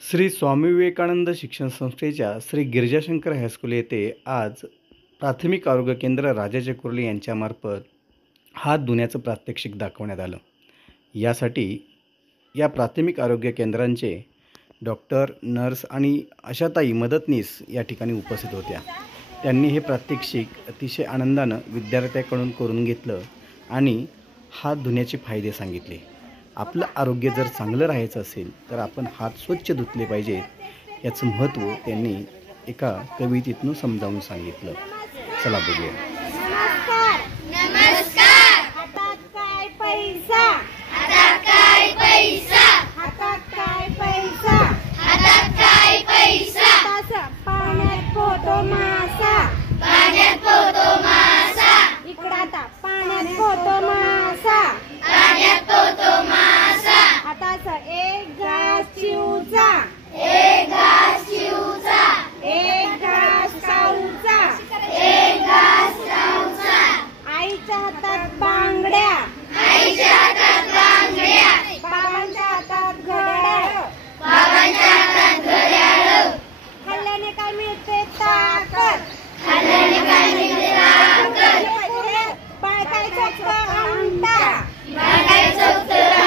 श्री स्वामी विवेकानंद शिक्षण संस्थेच्या श्री गिरिजाशंकर हायस्कूल येथे आज प्राथमिक आरोग्य केंद्र राजाचे कुर्ली यांच्यामार्फत हात धुण्याचं प्रात्यक्षिक दाखवण्यात आलं। यासाठी या प्राथमिक आरोग्य केंद्रांचे डॉक्टर, नर्स आणि आशाताई मदतनीस या ठिकाणी उपस्थित होत्या। त्यांनी हे प्रात्यक्षिक अतिशय आनंदानं विद्यार्थ्यांकडून करून घेतलं आणि हात धुण्याचे फायदे सांगितले। आपलं आरोग्य जर चांगलं राहायचं असेल तर आपण हात स्वच्छ धुतले पाहिजेत याचं महत्त्व त्यांनी एका कवितेतून समजावून सांगितलं। चला बघूया। नमस्कार नमस्कार। हातात काय पैसा, हातात काय पैसा, हातात काय पैसा, हातात काय पैसा, पाण्यात पोहतो मासा, पाण्यात पोहतो मासा, इकडं आता पाण्यात पोहतो मासा, पाण्यात पोहतो मासा, हाताचा एक घास चिवचा, एक घास चिवचा, एक घास खाऊचा, एक घास खाऊचा, आईच्या हातात बांगड्या, आईच्या हातात बांगड्या, बाबांच्या हातात घड्याळ, बाबांच्या हातात घड्याळ, खाल्ल्याने काय मिळते ताकद, खाल्ल्याने काय मिळते ताकद, बाळकायचं अंगठा, बाळकायचं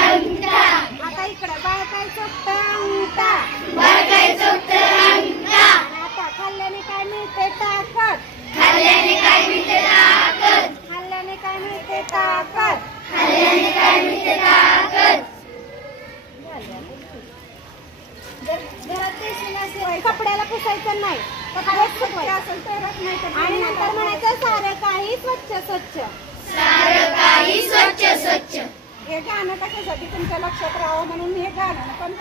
अंगठा, आता इकडे बाळकायचं अंगठा, बाळकायचं अंगठा, आता खाल्ल्याने काय मिळते ताकद, खाल्ल्याने काय मिळते ताकद, खाल्ल्याने काय मिळते ताकद, खाल्ल्याने काय मिळते ताकद, कपड्याला पुसायचं नाही, कपडे स्वच्छ असेल तरच नाही, आणि नंतर म्हणायचं सारं काही स्वच्छ स्वच्छ, सारं काही स्वच्छ स्वच्छ। हे गाणं कशासाठी तुमच्या लक्षात राहावं म्हणून हे गाणं पण